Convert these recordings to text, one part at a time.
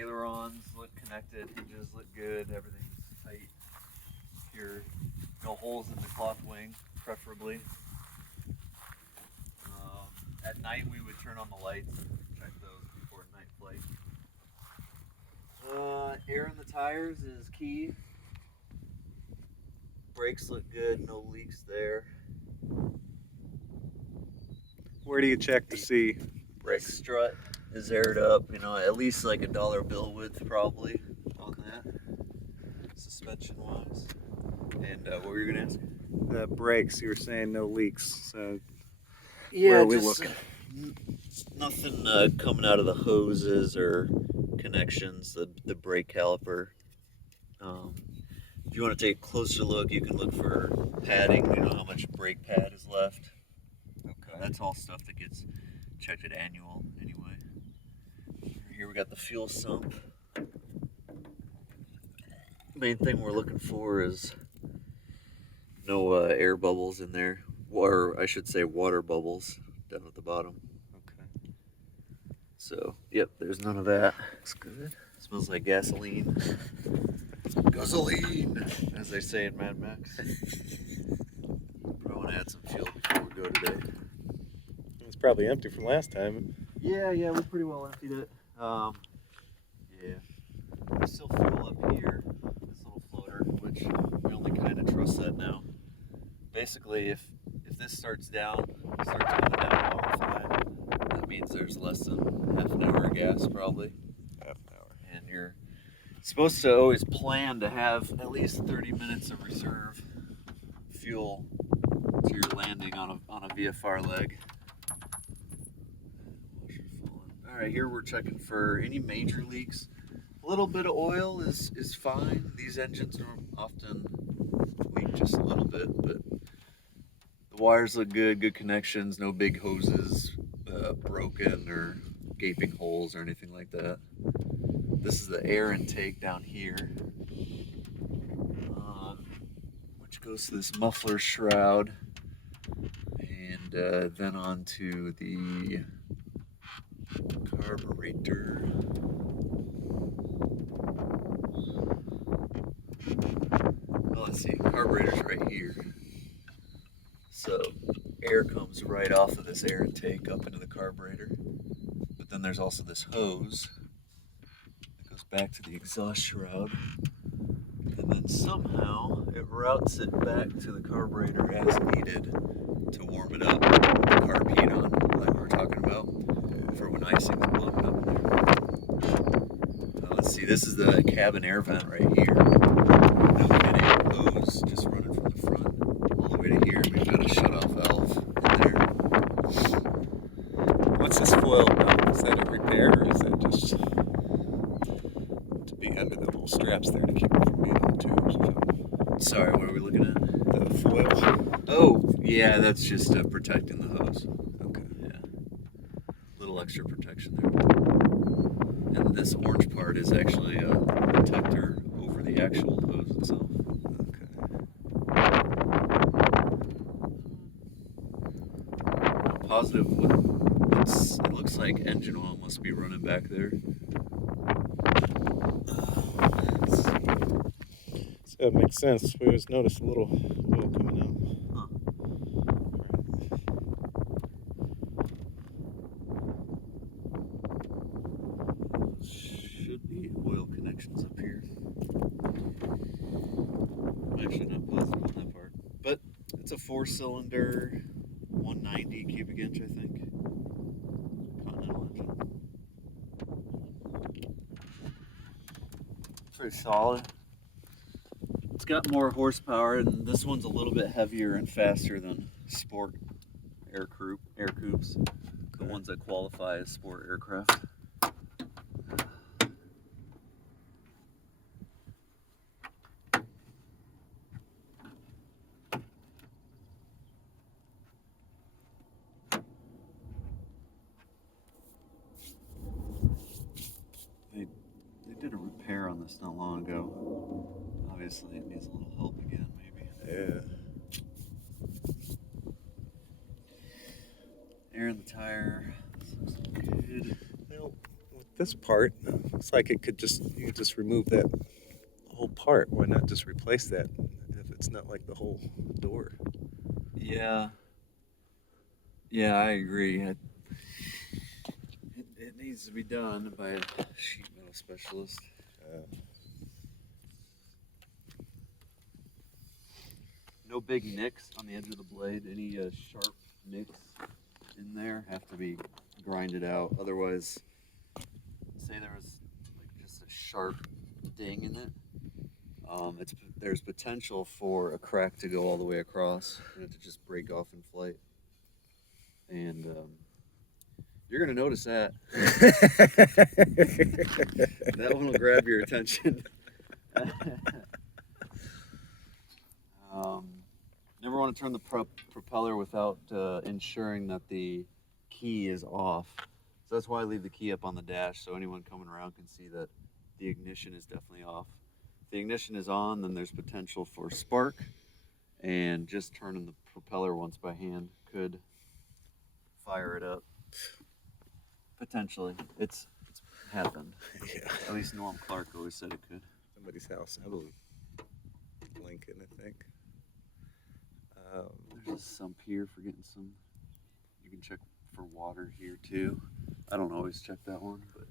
ailerons look connected, hinges look good, everything's tight. Here, no holes in the cloth wing, preferably. At night we would turn on the lights and check those before night flight. Air in the tires is key. Brakes look good, no leaks there. Where do you check to see Brake strut is aired up, at least like a $1 bill width probably on that, suspension wise. And what were you gonna ask? the brakes? You were saying no leaks. So Yeah, where are we looking? Nothing coming out of the hoses or connections, the brake caliper. If you want to take a closer look, you can look for padding, how much brake pad is left. Okay. That's all stuff that gets checked at annual anyway. Here we got the fuel sump. Main thing we're looking for is no air bubbles in there, or I should say water bubbles down at the bottom. Okay. So, yep, there's none of that. Looks good. Smells like gasoline. Gasoline, as they say in Mad Max. Probably want to add some fuel before we go today. It's probably empty from last time. Yeah, we pretty well emptied it. Yeah. There's still fuel up here, this little floater, which we only kind of trust that now. Basically, if this starts coming down all the time, that means there's less than half an hour of gas, probably. Half an hour. And you're supposed to always plan to have at least 30 minutes of reserve fuel to your landing on a VFR leg. Alright, here we're checking for any major leaks. A little bit of oil is fine. These engines often leak just a little bit, but the wires look good connections, no big hoses broken or gaping holes or anything like that. This is the air intake down here, which goes to this muffler shroud, and then on to the carburetor. Well, let's see, carburetor's right here. So air comes right off of this air intake up into the carburetor. But then there's also this hose that goes back to the exhaust shroud. And then somehow it routes it back to the carburetor as needed to warm it up, the carb heat on, like we were talking about, for when icing's blowing up there. Now let's see, this is the cabin air vent right here. No kidding, hose just running from the front all the way to here. We've got a shut-off valve in there. What's this foil about? Is that a repair, or is that just to be under the little straps there to keep it from being on the tubes? Sorry, what are we looking at? The foil. Oh, yeah, that's just protecting the hose. Okay. Yeah. Little extra protection there. And this orange part is actually a protector over the actual hose itself. Okay. Positive. It looks like engine oil must be running back there. So that makes sense. We always notice a little oil coming out. Huh. Should be oil connections up here. I'm actually not positive on that part. But it's a 4-cylinder, 190 cubic inch, I think. Continental engine. Pretty solid. It's got more horsepower, and this one's a little bit heavier and faster than sport Ercoupes, the ones that qualify as sport aircraft. They did a repair on this not long ago. Obviously, it needs a little help again, maybe. Yeah. Air in the tire. This looks good. Well, with this part, looks like it could you could just remove that whole part. Why not just replace that if it's not like the whole door? Yeah. Yeah, I agree. It needs to be done by a sheet metal specialist. No big nicks on the edge of the blade. Any sharp nicks in there have to be grinded out. Otherwise, say there was like just a sharp ding in it, there's potential for a crack to go all the way across and it to just break off in flight. And you're gonna notice that. That one will grab your attention. Never want to turn the propeller without ensuring that the key is off. So that's why I leave the key up on the dash so anyone coming around can see that the ignition is definitely off. If the ignition is on, then there's potential for spark, and just turning the propeller once by hand could fire it up. Potentially. It's happened. Yeah. At least Norm Clark always said it could. Somebody's house, I believe. Lincoln, I think. There's a sump here for getting some. You can check for water here too. I don't always check that one, but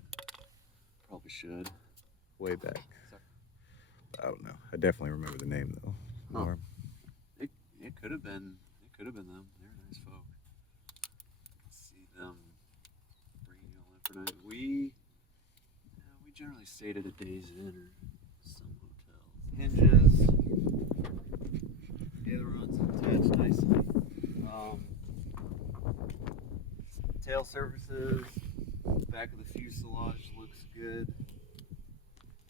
probably should. Way back. I don't know. I definitely remember the name though. Norm. It could have been. It could have been them. They're nice folk. See them bringing you all in for night. We generally stayed at a Days Inn or some hotels. Hinges. Ailerons attached nicely. Tail surfaces. Back of the fuselage looks good.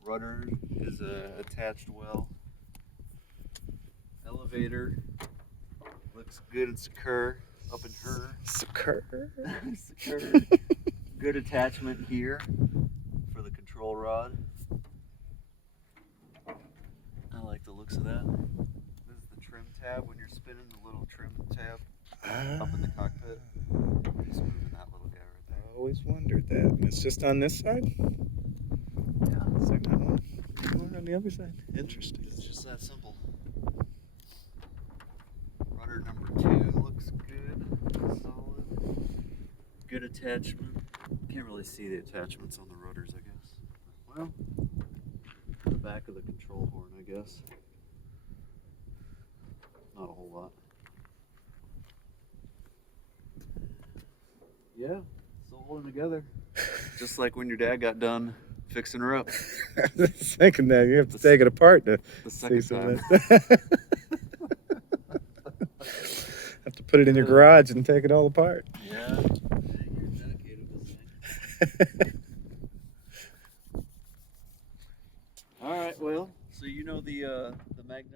Rudder is attached well. Elevator looks good and secure up in her. Secure. Secure. Good attachment here for the control rod. I like the looks of that. This is the trim tab when you're spinning, the little trim tab up in the cockpit. Just moving that little guy right there. I always wondered that. And it's just on this side? Yeah. Is there not one on the other side? Interesting. It's just that simple. Rudder number 2 looks good, solid. Good attachment. Can't really see the attachments on the rudders, I guess. Well, the back of the control horn, I guess. Not a whole lot. Yeah, still holding together. Just like when your dad got done fixing her up. I was thinking that you have to take it apart to The second see some time. of that stuff. Have to put it in your garage and take it all apart. Yeah. You're dedicated to this thing. All right, well, so you know the magnetic